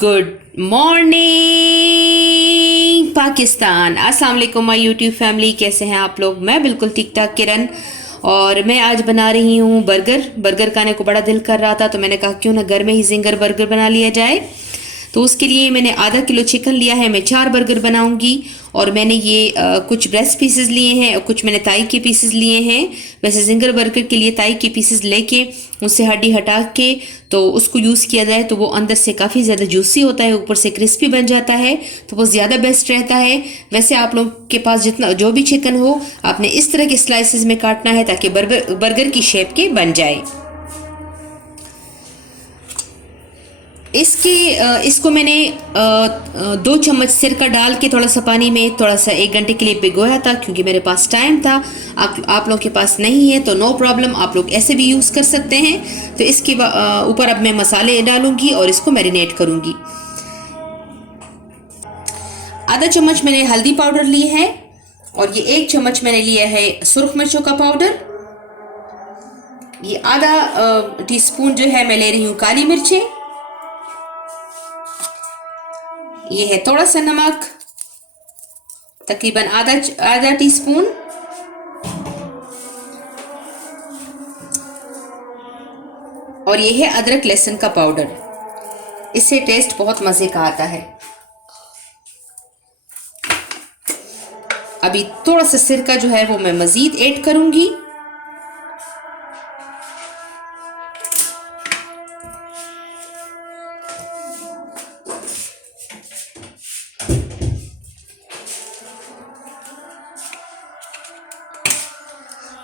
Good morning Pakistan. अस्सलाम वालेकुम my YouTube family, कैसे हैं आप लोग। मैं बिल्कुल ठीक ठाक किरण, और मैं आज बना रही हूँ बर्गर खाने को बड़ा दिल कर रहा था, तो मैंने कहा क्यों ना घर में ही जिंगर बर्गर बना लिया जाए। तो उसके लिए मैंने आधा किलो चिकन लिया है, मैं 4 बर्गर बनाऊंगी। और मैंने ये कुछ ब्रेस्ट पीसेस लिए हैं और कुछ मैंने ताई के पीसेस लिए हैं। वैसे जिंगर बर्गर के लिए ताई के पीसेस लेके उससे हड्डी हटा के तो उसको यूज़ किया जाए तो वो अंदर से काफ़ी ज़्यादा जूसी होता है, ऊपर से क्रिस्पी बन जाता है, तो वो ज़्यादा बेस्ट रहता है। वैसे आप लोग के पास जितना जो भी चिकन हो, आपने इस तरह के स्लाइसेस में काटना है ताकि बर्गर की शेप के बन जाए। इसको मैंने 2 चम्मच सिरका डाल के थोड़ा सा पानी में थोड़ा सा 1 घंटे के लिए भिगोया था, क्योंकि मेरे पास टाइम था। आप लोगों के पास नहीं है तो नो प्रॉब्लम, आप लोग ऐसे भी यूज़ कर सकते हैं। तो इसके ऊपर अब मैं मसाले डालूंगी और इसको मैरिनेट करूंगी। आधा चम्मच मैंने हल्दी पाउडर ली है, और ये 1 चम्मच मैंने लिया है सुर्ख मिर्चों का पाउडर। ये आधा टीस्पून जो है मैं ले रही हूँ काली मिर्चें। ये है थोड़ा सा नमक, तकरीबन आधा टीस्पून। और ये है अदरक लहसुन का पाउडर, इससे टेस्ट बहुत मज़े का आता है। अभी थोड़ा सा सिरका जो है वो मैं मज़ीद ऐड करूंगी।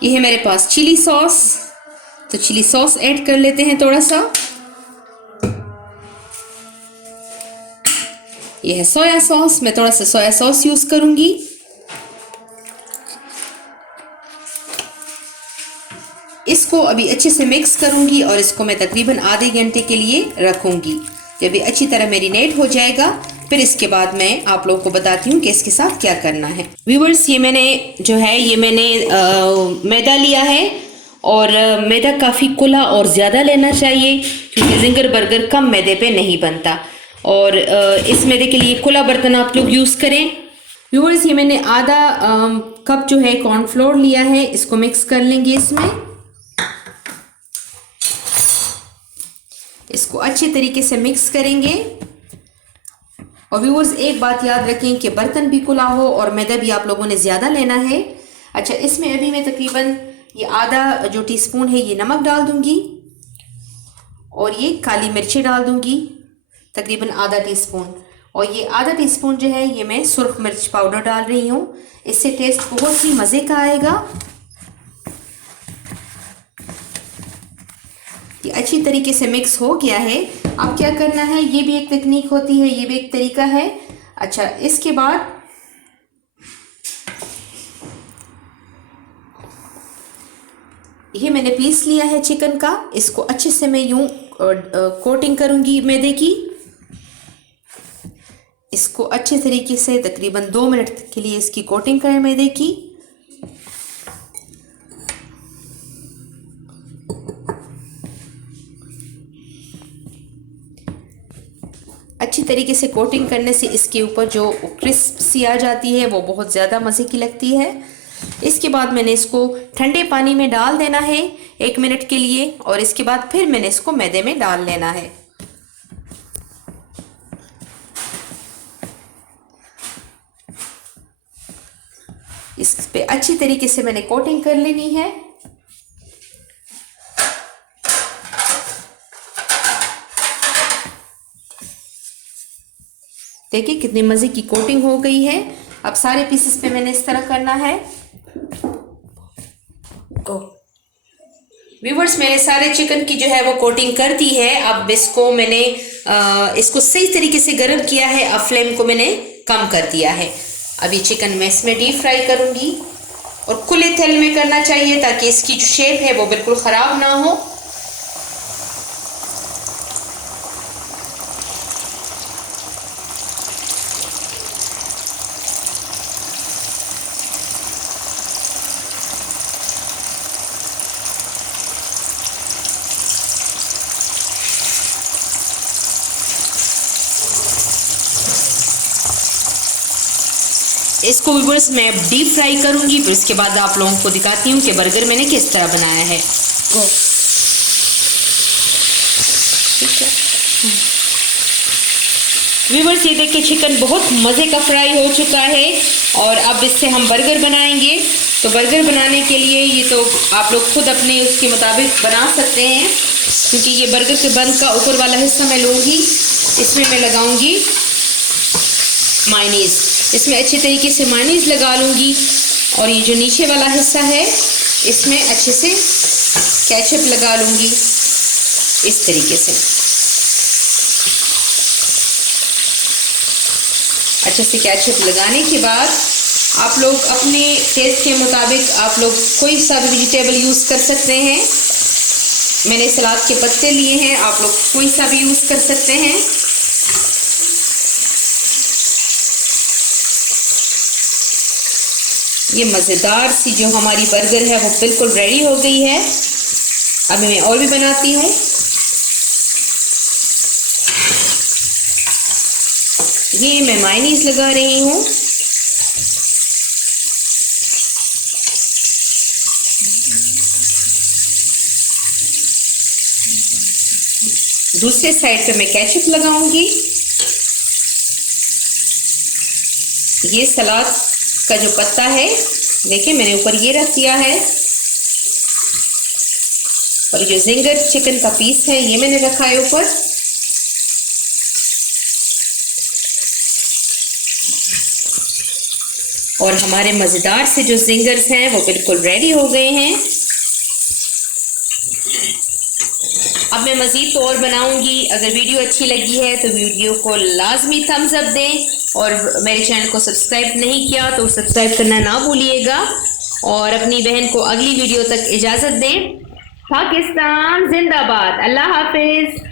ये है मेरे पास चिली सॉस, तो चिली सॉस ऐड कर लेते हैं थोड़ा सा। ये है सोया सॉस, मैं थोड़ा सा सोया सॉस यूज़ करूंगी। इसको अभी अच्छे से मिक्स करूंगी और इसको मैं तकरीबन आधे घंटे के लिए रखूंगी। जब ये अच्छी तरह मैरिनेट हो जाएगा, फिर इसके बाद मैं आप लोगों को बताती हूँ कि इसके साथ क्या करना है। व्यूवर्स, ये मैंने मैदा लिया है, और मैदा काफ़ी खुला और ज़्यादा लेना चाहिए, क्योंकि जिंगर बर्गर कम मैदे पे नहीं बनता। और इस मैदे के लिए खुला बर्तन आप लोग यूज़ करें। व्यूवर्स, ये मैंने आधा कप जो है कॉर्नफ्लोर लिया है, इसको मिक्स कर लेंगे इसमें। इसको अच्छे तरीके से मिक्स करेंगे। और व्यूअर्स, एक बात याद रखें कि बर्तन भी खुला हो और मैदा भी आप लोगों ने ज़्यादा लेना है। अच्छा, इसमें अभी मैं तकरीबन ये आधा जो टीस्पून है ये नमक डाल दूंगी, और ये काली मिर्ची डाल दूंगी तकरीबन आधा टीस्पून। और ये आधा टीस्पून जो है ये मैं सुर्ख मिर्च पाउडर डाल रही हूँ, इससे टेस्ट बहुत ही मज़े का आएगा। ये अच्छी तरीके से मिक्स हो गया है। अब क्या करना है, ये भी एक तकनीक होती है, ये भी एक तरीका है। अच्छा, इसके बाद ये मैंने पीस लिया है चिकन का, इसको अच्छे से मैं यूं कोटिंग करूंगी मैदे की। इसको अच्छे तरीके से तकरीबन 2 मिनट के लिए इसकी कोटिंग करें मैदे की। अच्छी तरीके से कोटिंग करने से इसके ऊपर जो क्रिस्प सी आ जाती है वो बहुत ज़्यादा मज़े की लगती है। इसके बाद मैंने इसको ठंडे पानी में डाल देना है 1 मिनट के लिए, और इसके बाद फिर मैंने इसको मैदे में डाल लेना है। इस पे अच्छी तरीके से मैंने कोटिंग कर लेनी है। देखिए कितनी मज़े की कोटिंग हो गई है। अब सारे पीसेस पे मैंने इस तरह करना है। व्यूवर्स, मेरे सारे चिकन की जो है वो कोटिंग कर दी है। अब इसको मैंने इसको सही तरीके से गर्म किया है, अब फ्लेम को मैंने कम कर दिया है। अभी चिकन मैं इसमें डीप फ्राई करूँगी, और खुले तेल में करना चाहिए ताकि इसकी जो शेप है वो बिल्कुल ख़राब ना हो। इसको व्यूअर्स मैं डीप फ्राई करूंगी, फिर उसके बाद आप लोगों को दिखाती हूँ कि बर्गर मैंने किस तरह बनाया है। व्यूअर्स ये देखिए चिकन बहुत मज़े का फ्राई हो चुका है और अब इससे हम बर्गर बनाएंगे। तो बर्गर बनाने के लिए ये तो आप लोग खुद अपने उसके मुताबिक बना सकते हैं, क्योंकि ये बर्गर के बन का ऊपर वाला हिस्सा मैं लूँगी, इसमें मैं लगाऊंगी मायोनीज़। इसमें अच्छे तरीके से मायोनीज़ लगा लूँगी और ये जो नीचे वाला हिस्सा है इसमें अच्छे से केचप लगा लूँगी इस तरीके से। अच्छे से केचप लगाने के बाद आप लोग अपने टेस्ट के मुताबिक आप लोग कोई सा भी वेजिटेबल यूज़ कर सकते हैं। मैंने सलाद के पत्ते लिए हैं, आप लोग कोई सा भी यूज़ कर सकते हैं। ये मज़ेदार सी जो हमारी बर्गर है वो बिल्कुल रेडी हो गई है। अभी मैं और भी बनाती हूँ। ये मैं मायोनीज़ लगा रही हूँ। दूसरे साइड पे मैं केचप लगाऊंगी। ये सलाद का जो पत्ता है देखिए मैंने ऊपर ये रख दिया है, और जो जिंगर चिकन का पीस है ये मैंने रखा है ऊपर। और हमारे मज़ेदार से जो जिंगर्स हैं वो बिल्कुल रेडी हो गए हैं। अब मैं मज़ीद तो और बनाऊंगी। अगर वीडियो अच्छी लगी है तो वीडियो को लाजमी थम्स अप दें, और मेरे चैनल को सब्सक्राइब नहीं किया तो सब्सक्राइब करना ना भूलिएगा, और अपनी बहन को अगली वीडियो तक इजाज़त दें। पाकिस्तान जिंदाबाद। अल्लाह हाफिज़।